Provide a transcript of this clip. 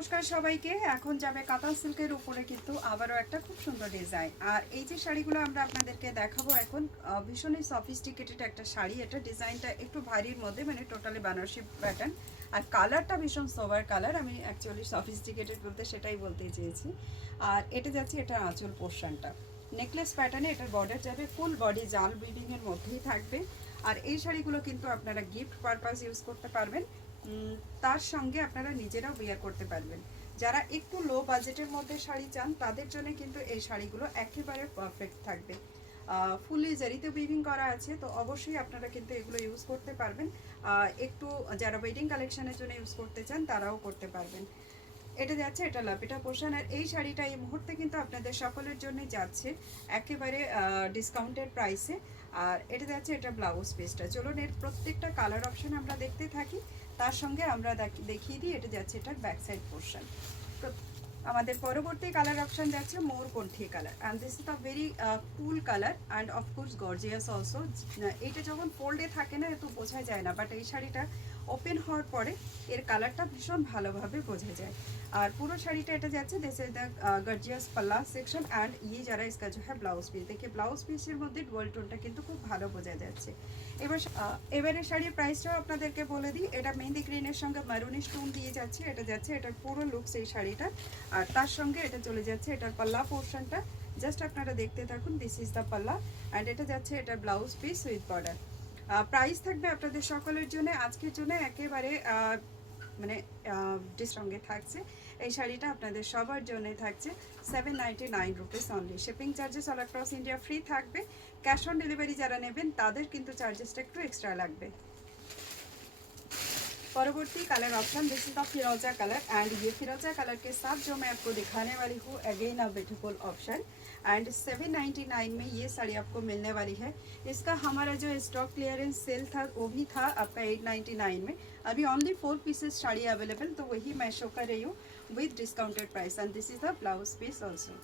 নমস্কার সবাইকে। এখন যাবে কাতান সিল্কের উপরে কিন্তু আবারও একটা খুব সুন্দর ডিজাইন। আর এই যে শাড়িগুলো আমরা আপনাদেরকে দেখাবো এখন ভীষণই সফিস্টিকেটেড একটা শাড়ি। এটা ডিজাইনটা একটু ভারীর মধ্যে, মানে টোটালি বানারসি প্যাটার্ন। আর কালারটা ভীষণ সোভার কালার, আমি অ্যাকচুয়ালি সফিস্টিকেটেড বলতে সেটাই বলতে চেয়েছি। আর এটা যাচ্ছে এটা আঁচল পোর্শনটা নেকলেস প্যাটার্নে, এটার বর্ডার যাবে ফুল বডি জাল উইভিংয়ের মধ্যেই থাকবে। আর এই শাড়িগুলো কিন্তু আপনারা গিফট পারপাস ইউজ করতে পারবেন, তার সঙ্গে আপনারা নিজেরাও বিয়ার করতে পারবেন। যারা একটু লো বাজেটের মধ্যে শাড়ি চান তাদের জন্য কিন্তু এই শাড়িগুলো একেবারে পারফেক্ট থাকবে। ফুলি জারিতে উইভিং করা আছে, তো অবশ্যই আপনারা কিন্তু এগুলো ইউজ করতে পারবেন। একটু যারা ওয়েডিং কালেকশনের জন্য ইউজ করতে চান তারাও করতে পারবেন। এটা যাচ্ছে এটা লাপিটা পোর্শন। আর এই শাড়িটা এই মুহূর্তে কিন্তু আপনাদের সকলের জন্য যাচ্ছে একেবারে ডিসকাউন্টেড প্রাইসে। আর এটা যাচ্ছে এটা ব্লাউজ পিসটা। চলুন এর প্রত্যেকটা কালার অপশন আমরা দেখতে থাকি, তার সঙ্গে আমরা দেখিয়ে দিই এটা যাচ্ছে এটার ব্যাক সাইড পোর্শন। আমাদের পরবর্তী কালার অপশন যাচ্ছে মোর কণ্ঠী colour, and this is a very cool colour and of course gorgeous also. এইটা যখন ফোল্ডে থাকে না এত বোঝা যায় না, বাট এই শাড়িটা ওপেন হওয়ার পরে এর কালারটা ভীষণ ভালোভাবে বোঝা যায়। আর পুরো শাড়িটা এটা যাচ্ছে দিস ইজ দ্য গর্জিয়াস পাল্লা সেকশন অ্যান্ড ইয়ে যারা इसका जो है ব্লাউজ পিস, দেখে ব্লাউজ পিসের মধ্যে ডুয়াল টোনটা কিন্তু খুব ভালো বোঝা যাচ্ছে। এবারে শাড়ির প্রাইসটাও আপনাদেরকে বলে দিই। এটা মেহেন্দি গ্রিনের সঙ্গে মারুনি স্টোন দিয়ে যাচ্ছে, এটা যাচ্ছে এটার পুরো লুকস এই শাড়িটা। আর তার সঙ্গে এটা চলে যাচ্ছে এটার পাল্লা পোর্শনটা, জাস্ট আপনারা দেখতে থাকুন। দিস ইজ দ্য পাল্লা অ্যান্ড এটা যাচ্ছে এটার blouse piece with border. Price থাকবে আপনাদের সকলের জন্য আজকের জন্য একেবারে মানে সঙ্গে থাকছে এই শাড়িটা আপনাদের সবার জন্যই থাকছে 799 rupees only. Shipping charges all across India free থাকবে। कैश ऑन डिलीवरी जरा नेबें तादेर किन्तु चार्जेसटा एकटु एक्सट्रा लागबे। परवर्ती colour option this is the firoza colour and ये फिरोजा कलर के साथ जो मैं आपको दिखाने वाली हूँ again a beautiful option and 799 में ये साड़ी आपको मिलने वाली है। इसका हमारा जो स्टॉक क्लियरेंस सेल था वो भी था आपका 899 में। अभी ओनली 4 पीसेस साड़ी अवेलेबल, तो वही मैं शो कर रही हूँ with discounted price and this is the blouse piece also.